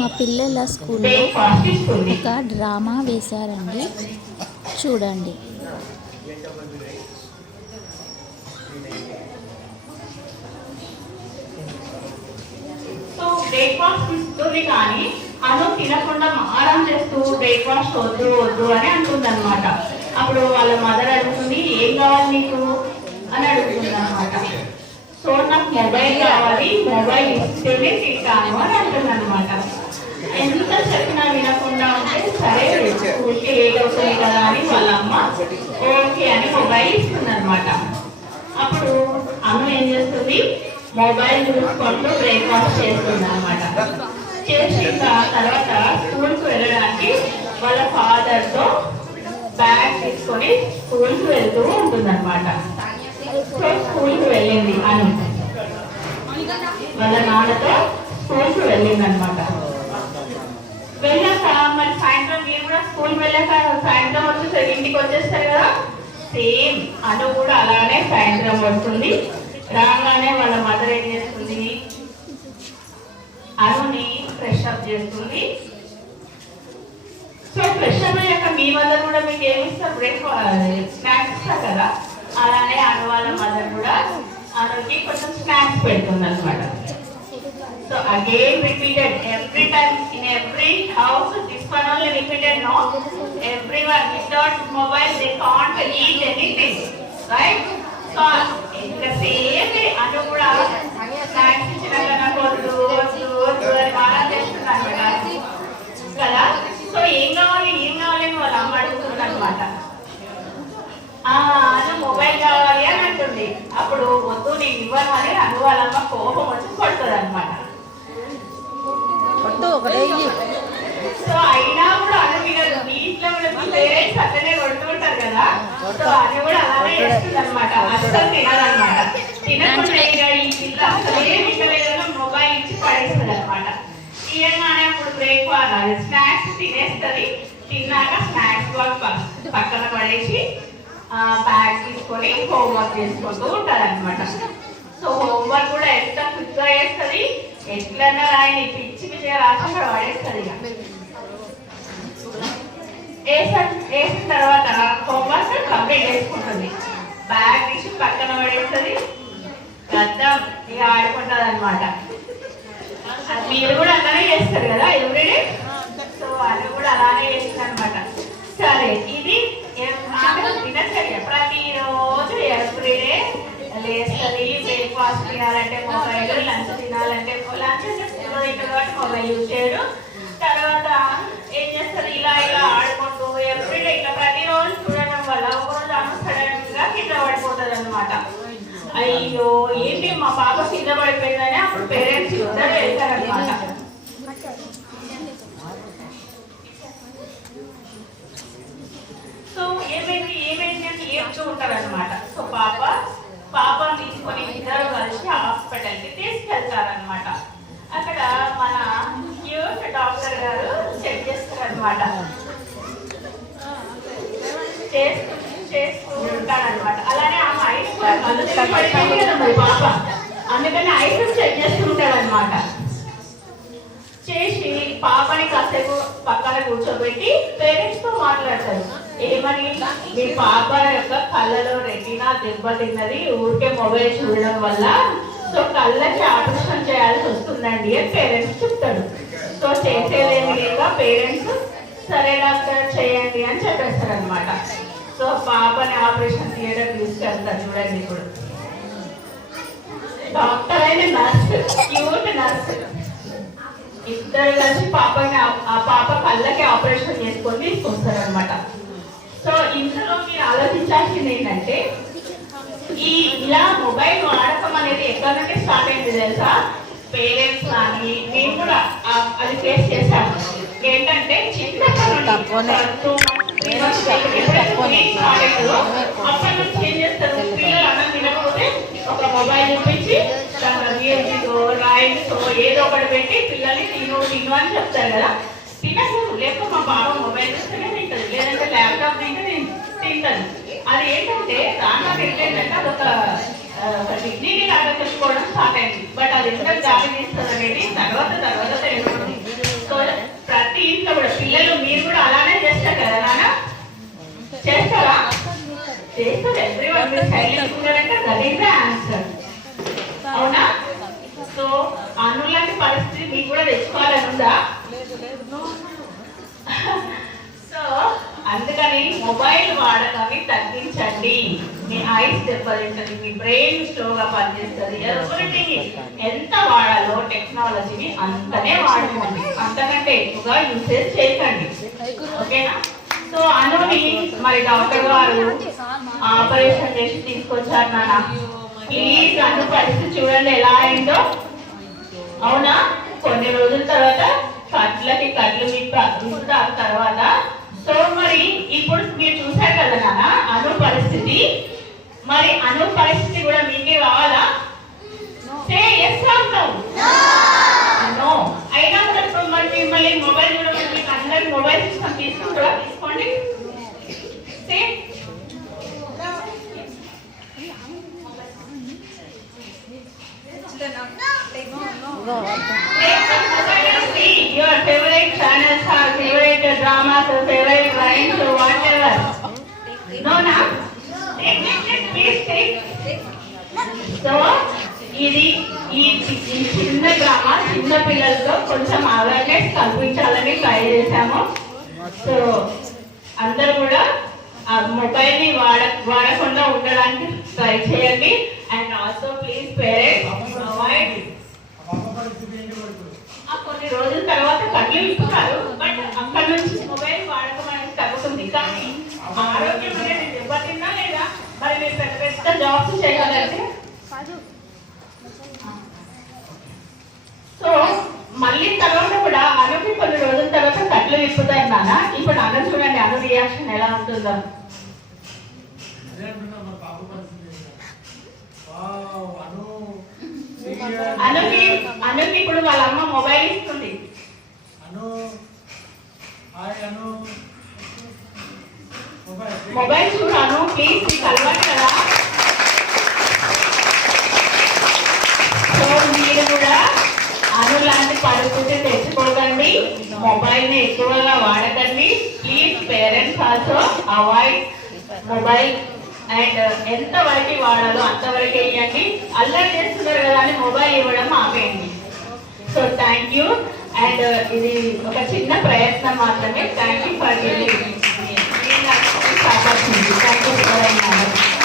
మా పిల్లల స్కూల్లో ఒక డ్రామా వేశారండి, చూడండి. బ్రేక్ఫాస్ట్ ఇస్తుంది కానీ అను తినకుండా మారం చేస్తూ బ్రేక్ఫాస్ట్ వద్దు వద్దు అని అంటుంది అనమాట. అప్పుడు వాళ్ళ మదర్ అడుగుతుంది, ఏం కావాలి నీకు అని అడుగుతుంది అనమాట. సో నాకు మొబైల్ కావాలి, మొబైల్ ఇస్తేనే తింటాను అని అంటుంది అనమాట. ఎంత చెప్పినా వినకుండా ఉంటే సరే స్కూల్కి లేట్ అవుతుంది కదా అని వాళ్ళ అమ్మ ఓకే అని మొబైల్ ఇస్తుంది అనమాట. అప్పుడు అమ్మ ఏం చేస్తుంది, మొబైల్ చూసుకుంటూ బ్రేక్ఫాస్ట్ చేస్తుంది అనమాట. చేసిన తర్వాత స్కూల్కి వెళ్ళడానికి వాళ్ళ ఫాదర్తో బ్యాగ్ తీసుకొని స్కూల్కి వెళ్తూ ఉంటుంది అనమాట. సో స్కూల్కి వెళ్ళింది అను, వాళ్ళ నాన్నతో స్కూల్కి వెళ్ళింది అనమాట. వెళ్ళాక మరి సాయంత్రం మీరు కూడా స్కూల్కి వెళ్ళాక సాయంత్రం వచ్చేసరికి ఇంటికి వచ్చేస్తారు కదా, సేమ్ అను కూడా అలానే సాయంత్రం వస్తుంది. రాగానే వాళ్ళ మదర్ ఏం చేస్తుంది, అనుని ఫ్రెష్ అప్ చేస్తుంది. సో ఫ్రెష్ అప్ అయ్యాక మీ మదర్ కూడా మీకు ఏమి ఇస్తారు, బ్రేక్ఫాస్ట్ స్నాక్స్ ఇస్తారు కదా, అలానే అను వాళ్ళ మదర్ కూడా అనుకి కొంచెం స్నాక్స్ పెడుతుంది అనమాట. So again repeated every time in every house this one only repeated no everyone without mobile they can't eat anything, right? So ఇంకా సేమ్ అను కూడా స్నాక్స్ ఇచ్చినాక నాకు వద్దు వద్దు వద్దు అని మారం చేస్తున్నాను కదా. సో ఏం కావాలి అని వాళ్ళ అమ్మ అడుగుతుంది అనమాట. అను మొబైల్ కావాలి అని అంటుంది. అప్పుడు వద్దు నేను ఇవ్వను అని అను వాళ్ళమ్మ కోపం వచ్చి కొడుతుంది అనమాట. సో అయినా కూడా అను వినదు. ఇంట్లో పేరెంట్స్ అట్లనే కొడుతూ ఉంటారు కదా, సో అను కూడా అలానే చేస్తుంది అనమాట. అస్సలు తినదనమాట. తినకుండా ఈ పిల్ల అసలే తినలేదని మొబైల్ ఇచ్చి పడేస్తుంది అనమాట. తీయగానే అప్పుడు బ్రేక్ఫాస్ట్ స్నాక్స్ తినేస్తుంది. తిన్నాక స్నాక్స్ బాక్స్ పక్కన పడేసి బ్యాగ్ తీసుకొని హోంవర్క్ చేసుకుంటూ ఉంటారు అనమాట. సో హోంవర్క్ కూడా ఎంత క్విక్గా చేస్తుంది, ఎట్లన్నా రాయని పిచ్చి పిచ్చిగా రాసి అక్కడ పడేస్తుంది. వేసిన తర్వాత హోంవర్క్ కంప్లీట్ చేసుకుంటుంది. బ్యాగ్ తీసి పక్కన పడేస్తుంది, గద్దం ఇక ఆడుకుంటుంది అనమాట. మీరు కూడా అలానే చేస్తారు కదా ఎవ్రీడే. సో అది కూడా అలానే చేస్తుంది అనమాట. సరే, ఇది దినచర్య. ప్రతిరోజు ఎవ్రీడే లేస్తుంది, బ్రేక్ఫాస్ట్ తినాలంటే మొబైల్, లంచ్ తినాలంటే లంచ్ కాబట్టి మొబైల్ యూజ్ చేయడు. తర్వాత ఏం చేస్తారు, ఇలా ఇలా ఆడుకుంటూ ఎవ్రీడే ఇట్లా ప్రతిరోజు చూడడం వల్ల ఒకరోజు సడన్ గా కింద పడిపోతుంది అనమాట. అయ్యో ఏంటి మా పాప కింద పడిపోయిందని అప్పుడు పేరెంట్స్ ఇద్దరు వెళ్తారనమాట. సో ఏమైంది అని ఏడుతూ ఉంటారనమాట. సో పాపను తీసుకొని ఇద్దరు కలిసి హాస్పిటల్కి తీసుకెళ్తారనమాట. అక్కడ మన క్యూట్ డాక్టర్ గారు చెక్ చేస్తారనమాట. చేస్తూ ఉంటారనమాట. అలానే ఆమె ఐస్ పడిపోయింది కదా మరి పాప, అందుకని ఐస్ చెక్ చేస్తుంటారనమాట. చేసి పాపని కాసేపు పక్కన కూర్చోబెట్టి పేరెంట్స్ తో మాట్లాడతారు. ఏమని, మీ పాప యొక్క కళ్ళలో రెటీనా దెబ్బతిన్నది ఊరికే మొబైల్ చూడడం వల్ల, సో కళ్ళకి ఆపరేషన్ చేయాల్సి వస్తుందండి అని పేరెంట్స్ చెప్తాడు. సో చేసేదేమి లేక పేరెంట్స్ సరే డాక్టర్ చేయండి అని చెప్పేస్తారు అనమాట. సో పాపని ఆపరేషన్ థియేటర్ తీసుకెళ్తారు. చూడండి, ఇప్పుడు డాక్టర్ అయిన నర్స్, క్యూట్ నర్స్ ఇద్దరు కలిసి పాపని ఆ పాప కళ్ళకి ఆపరేషన్ చేసుకొని తీసుకొస్తారు అనమాట. సో ఇందులో మీరు ఆలోచించాల్సింది ఏంటంటే, ఇలా మొబైల్ వాడకం అనేది ఎక్కడి నుండి స్టార్ట్ అయింది తెలుసా? పేరెంట్స్ కానీ నేను కూడా అది ఫేస్ చేశాను. ఏంటంటే చిన్నప్పటి అప్పటి నుంచి ఏం చేస్తారు, పిల్లలు అన్నం తినకపోతే ఒక మొబైల్ చూపించి రైమ్స్ ఏదో ఒకటి పెట్టి పిల్లల్ని తిను అని చెప్తారు కదా. తినకూడదు, లేకపోతే మా బాబా మొబైల్ చూస్తేనే తింటది, లేదంటే ల్యాప్టాప్ తింటే తింటది. అది ఏంటంటే దాంట్లో ఏంటంటే అదొక డిగ్రీని లాగా తెచ్చుకోవడం స్టార్ట్ అయింది. బట్ అది ఎంత జాబ్ తీస్తుంది అనేది తర్వాత ఇంట్లో కూడా పిల్లలు మీరు కూడా అలానే చేస్తారు కదా నాన్న, చేస్తారా? చేస్తారు. ఎవ్రీవన్ మీరు సైలెంట్ ఉన్నారంటే దట్ ఈస్ ద ఆన్సర్. అవునా? సో అనులాంటి పరిస్థితి మీకు కూడా తెచ్చుకోవాలని ఉందా? సో అందుకని మొబైల్ వాడకాన్ని తగ్గించండి. మీ ఐస్ దెబ్బతింటది, మీ బ్రెయిన్ స్లోగా పనిచేస్తుంది. ఎవరికి ఎంత వాడాలో టెక్నాలజీని అంతనే వాడుకోండి, అంతకంటే ఎక్కువగా యూసేజ్ చేయకండి. ఓకేనా? సో అనుని మరి డాక్టర్ గారు ఆపరేషన్ చేసి తీసుకొచ్చారు నాన్న. ప్లీజ్ అను పరిస్థితి చూడండి ఎలా అయిందో. అవునా? కొన్ని రోజుల తర్వాత కట్లకి కట్లు విప్పుతారు తర్వాత. సో మరి ఇప్పుడు మీరు చూసారు కదా నాన్న అను పరిస్థితి. మరి అను పరిస్థితి కూడా మీకే కావాలా? సే ఎస్ అంటావు. నో అయినా కూడా ఇప్పుడు మరి మిమ్మల్ని మొబైల్ కూడా మీకు అందరికి మొబైల్ సిస్టమ్ తీసుకుంటారా? తీసుకోండి. సే your favorite channels or favorite dramas or favorite rhymes or whatever. No, na? Please take. So, ఇది ఈ చిన్న డ్రామా చిన్న పిల్లలతో కొంచెం అవేర్నెస్ కల్పించాలని ట్రై చేశాము. సో అందరూ కూడా ఆ మొబైల్ ని వాడకుండా ఉండడానికి ట్రై చేయండి. And also please parents avoid. కొన్ని రోజుల తర్వాత కళ్ళు ఇస్తున్నారు, బట్ అక్కడ నుంచి మొబైల్ వాడకం అనేది తగ్గుతుంది. కానీ ఆరోగ్యం అనేది దెబ్బతిన్నా లేదా? మరి మీరు పెద్ద పెద్ద జాబ్స్ చేయగలిగితే సో మళ్ళీ తర్వాత కూడా అనుకి కొన్ని రోజుల తర్వాత కట్లు విప్పుతారు నాన్న. ఇప్పుడు అను చూడండి అను రియాక్షన్ ఎలా ఉంటుందో. అనుకి ఇప్పుడు వాళ్ళ అమ్మ మొబైల్ ఇస్తుంది. మొబైల్ చూడాను ప్లీజ్, మీకు అలవాటు కదా. సో మీరు కూడా అను లాంటి పరిస్థితి తెచ్చుకోకండి, మొబైల్ ని ఎక్కువగా వాడకండి. Please parents also avoid mobile. And ఎంత వరకు వాడాలో అంతవరకు వేయండి. అల్లరి చేస్తున్నారు కదా అని మొబైల్ ఇవ్వడం ఆపేయండి. So thank you. అండ్ ఇది ఒక చిన్న ప్రయత్నం మాత్రమే. Thank you for giving. Thank you.